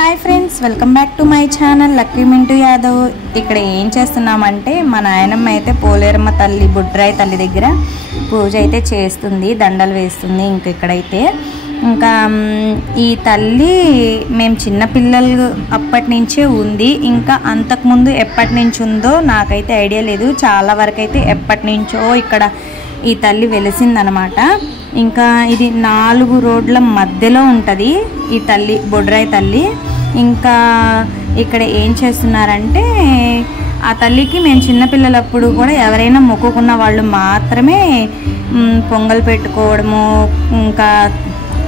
Hi friends, welcome back to my channel lucky Mintu Yadav. ఇక్కడ ఏం చేస్తున్నామంటే మా నాయనమ్మ అయితే పోలేరమ్మ తల్లి బుడ్రాయి తల్లి దగ్గర పూజ అయితే చేస్తుంది, దండలు వేస్తుంది. ఇక్కడైతే ఇంకా ఈ తల్లి మేము చిన్నపిల్లలు అప్పటి నుంచే ఉంది. ఇంకా అంతకుముందు ఎప్పటి నుంచి ఉందో నాకైతే ఐడియా లేదు. చాలా వరకు అయితే ఎప్పటి నుంచో ఇక్కడ ఈ తల్లి వెలిసిందనమాట. ఇంకా ఇది 4 రోడ్ల మధ్యలో ఉంటుంది ఈ తల్లి, బొడ్రాయి తల్లి. ఇంకా ఇక్కడ ఏం చేస్తున్నారంటే ఆ తల్లికి మేము చిన్నపిల్లలప్పుడు కూడా ఎవరైనా మొక్కుకున్న వాళ్ళు మాత్రమే పొంగల్ పెట్టుకోవడము, ఇంకా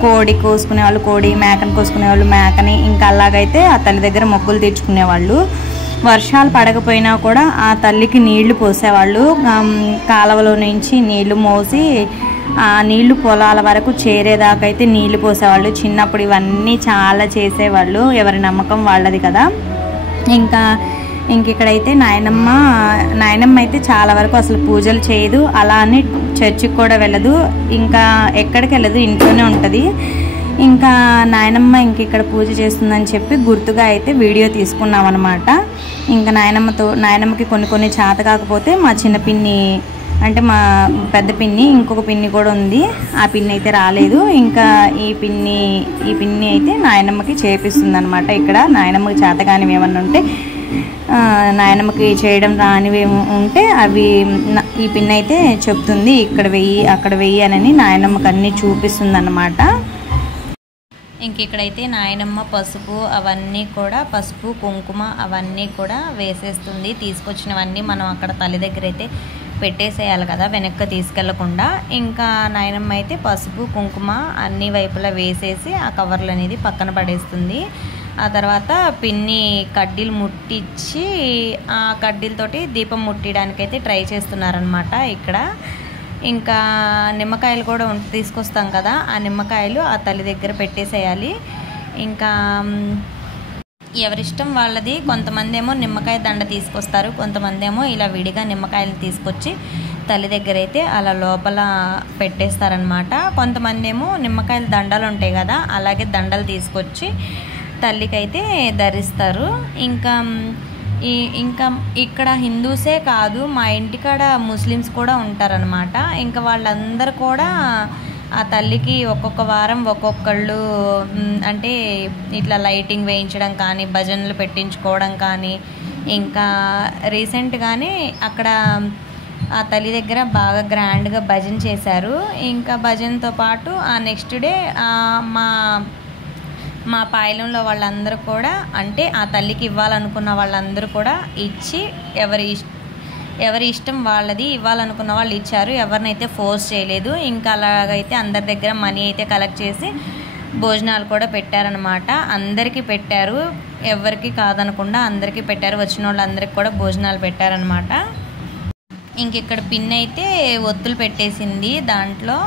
కోడి కోసుకునే వాళ్ళు కోడి, మేకను కోసుకునే వాళ్ళు మేకని, ఇంకా అలాగైతే ఆ తల్లి దగ్గర మొక్కులు తీర్చుకునేవాళ్ళు. వర్షాలు పడకపోయినా కూడా ఆ తల్లికి నీళ్లు పోసేవాళ్ళు. కాలువలో నుంచి నీళ్లు మోసి ఆ నీళ్లు పొలాల వరకు చేరేదాకా అయితే నీళ్లు పోసేవాళ్ళు. చిన్నప్పుడు ఇవన్నీ చాలా చేసేవాళ్ళు, ఎవరి నమ్మకం వాళ్ళది కదా. ఇక్కడైతే నాయనమ్మ అయితే చాలా వరకు అసలు పూజలు చేయదు, అలా అని చర్చికి కూడా వెళ్ళదు, ఇంకా ఎక్కడికి వెళ్ళదు, ఇంట్లోనే ఉంటుంది. ఇంకా నాయనమ్మ ఇక్కడ పూజ చేస్తుందని చెప్పి గుర్తుగా అయితే వీడియో తీసుకున్నాం అనమాట. ఇంకా నాయనమ్మకి కొన్ని చేత కాకపోతే మా చిన్న పిన్ని అంటే మా పెద్ద పిన్ని, ఇంకొక పిన్ని కూడా ఉంది, ఆ పిన్ని అయితే రాలేదు. ఇంకా ఈ పిన్ని అయితే నాయనమ్మకి చేపిస్తుంది అనమాట. ఇక్కడ నాయనమ్మకి చేత కానివి ఏమన్నా ఉంటే, నాయనమ్మకి చేయడం రానివి ఉంటే అవి ఈ పిన్ని అయితే చెప్తుంది, ఇక్కడ వెయ్యి అక్కడ వెయ్యి అని నాయనమ్మకి అన్నీ చూపిస్తుంది అన్నమాట. ఇక్కడైతే నాయనమ్మ పసుపు అవన్నీ కూడా, పసుపు కుంకుమ అవన్నీ కూడా వేసేస్తుంది. తీసుకొచ్చినవన్నీ మనం అక్కడ తల్లి దగ్గర అయితే పెట్టేసేయాలి కదా, వెనక్కి తీసుకెళ్లకుండా. ఇంకా నాయనమ్మ అయితే పసుపు కుంకుమ అన్ని వైపులా వేసేసి ఆ కవర్లు అనేది పక్కన పడేస్తుంది. ఆ తర్వాత పిన్ని కడ్డీలు ముట్టించి ఆ కడ్డీలతోటి దీపం ముట్టియడానికైతే ట్రై చేస్తున్నారనమాట ఇక్కడ. ఇంకా నిమ్మకాయలు కూడా తీసుకొస్తాం కదా, ఆ నిమ్మకాయలు ఆ తల్లి దగ్గర పెట్టేసేయాలి. ఇంకా ఎవరిష్టం వాళ్ళది. కొంతమంది ఏమో నిమ్మకాయ దండ తీసుకొస్తారు, కొంతమంది ఏమో ఇలా విడిగా నిమ్మకాయలు తీసుకొచ్చి తల్లి దగ్గర అయితే అలా లోపల పెట్టేస్తారనమాట. కొంతమంది ఏమో నిమ్మకాయల దండలు ఉంటాయి కదా, అలాగే దండలు తీసుకొచ్చి తల్లికి అయితే ధరిస్తారు. ఇంకా ఇక్కడ హిందూసే కాదు, మా ఇంటికాడ ముస్లిమ్స్ కూడా ఉంటారనమాట. ఇంకా వాళ్ళందరూ కూడా ఆ తల్లికి ఒక్కొక్క వారం ఒక్కొక్కళ్ళు అంటే ఇట్లా లైటింగ్ వేయించడం కానీ, భజనలు పెట్టించుకోవడం కానీ, ఇంకా రీసెంట్గానే అక్కడ ఆ తల్లి దగ్గర బాగా గ్రాండ్గా భజన చేశారు. ఇంకా భజనతో పాటు ఆ నెక్స్ట్ డే మా పాయలంలో వాళ్ళందరూ కూడా, అంటే ఆ తల్లికి ఇవ్వాలనుకున్న వాళ్ళందరూ కూడా ఇచ్చి ఎవరి ఇష్టం వాళ్ళది, ఇవ్వాలనుకున్న వాళ్ళు ఇచ్చారు, ఎవరినైతే ఫోర్స్ చేయలేదు. ఇంకా అలాగైతే అందరి దగ్గర మనీ అయితే కలెక్ట్ చేసి భోజనాలు కూడా పెట్టారనమాట. అందరికీ పెట్టారు, ఎవరికి కాదనకుండా అందరికీ పెట్టారు. వచ్చిన వాళ్ళందరికీ కూడా భోజనాలు పెట్టారనమాట. ఇక్కడ పిన్ అయితే ఒత్తులు పెట్టేసింది దాంట్లో.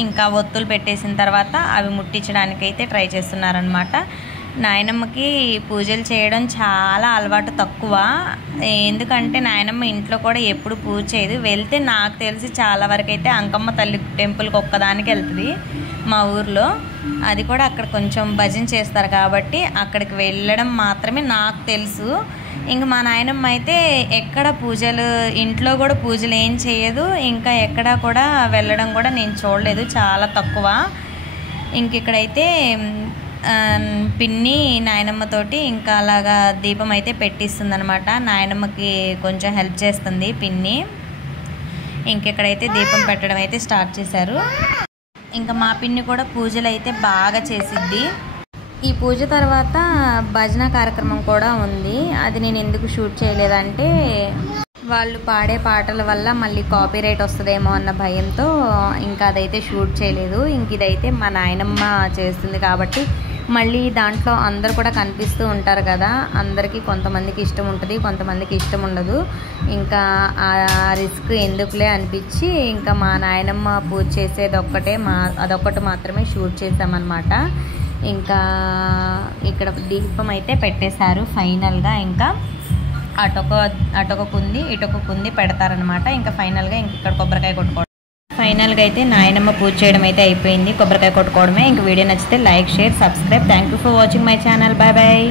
ఇంకా ఒత్తులు పెట్టేసిన తర్వాత అవి ముట్టించడానికైతే ట్రై చేస్తున్నారనమాట. నాయనమ్మకి పూజలు చేయడం చాలా అలవాటు తక్కువ, ఎందుకంటే నాయనమ్మ ఇంట్లో కూడా ఎప్పుడు పూజ చేయదు. వెళ్తే నాకు తెలిసి చాలా వరకు అయితే అంకమ్మ తల్లి టెంపుల్కి ఒక్కదానికి వెళ్తుంది మా ఊర్లో. అది కూడా అక్కడ కొంచెం భజన చేస్తారు కాబట్టి అక్కడికి వెళ్ళడం మాత్రమే నాకు తెలుసు. ఇంక మా నాయనమ్మ అయితే ఎక్కడ పూజలు, ఇంట్లో కూడా పూజలు ఏం చేయదు, ఇంకా ఎక్కడ కూడా వెళ్ళడం కూడా నేను చూడలేదు, చాలా తక్కువ. ఇక్కడైతే పిన్ని నాయనమ్మతోటి ఇంకా అలాగా దీపం అయితే పెట్టిస్తుంది అనమాట. నాయనమ్మకి కొంచెం హెల్ప్ చేస్తుంది పిన్ని. ఇక్కడైతే దీపం పెట్టడం అయితే స్టార్ట్ చేశారు. ఇంకా మా పిన్ని కూడా పూజలు అయితే బాగా చేసిద్ది. ఈ పూజ తర్వాత భజన కార్యక్రమం కూడా ఉంది, అది నేను ఎందుకు షూట్ చేయలేదంటే వాళ్ళు పాడే పాటల వల్ల మళ్ళీ కాపీరైట్ వస్తుందేమో అన్న భయంతో ఇంకా అదైతే షూట్ చేయలేదు. ఇదైతే మా నాయనమ్మ చేస్తుంది కాబట్టి మళ్ళీ దాంట్లో అందరు కూడా కనిపిస్తూ ఉంటారు కదా, అందరికీ కొంతమందికి ఇష్టం ఉంటుంది, కొంతమందికి ఇష్టం ఉండదు. ఇంకా ఆ రిస్క్ ఎందుకులే అనిపించి ఇంకా మా నాయనమ్మ పూజ చేసేది అదొక్కటి మాత్రమే షూట్ చేసామన్నమాట. ఇంకా ఇక్కడ దీపం అయితే పెట్టేశారు ఫైనల్గా. ఇంకా అటొక కుంది ఇటొక కుంది పెడతారనమాట. ఇంకా ఫైనల్గా ఇక్కడ కొబ్బరికాయ కొట్టుకోవడం. ఫైనల్గా అయితే నాయనమ్మ పూజ చేయడం అయితే అయిపోయింది. కొబ్బరికాయ కొట్టుకోవడమే. ఇంక వీడియో నచ్చితే like, share, subscribe. Thank you for watching my channel. Bye bye.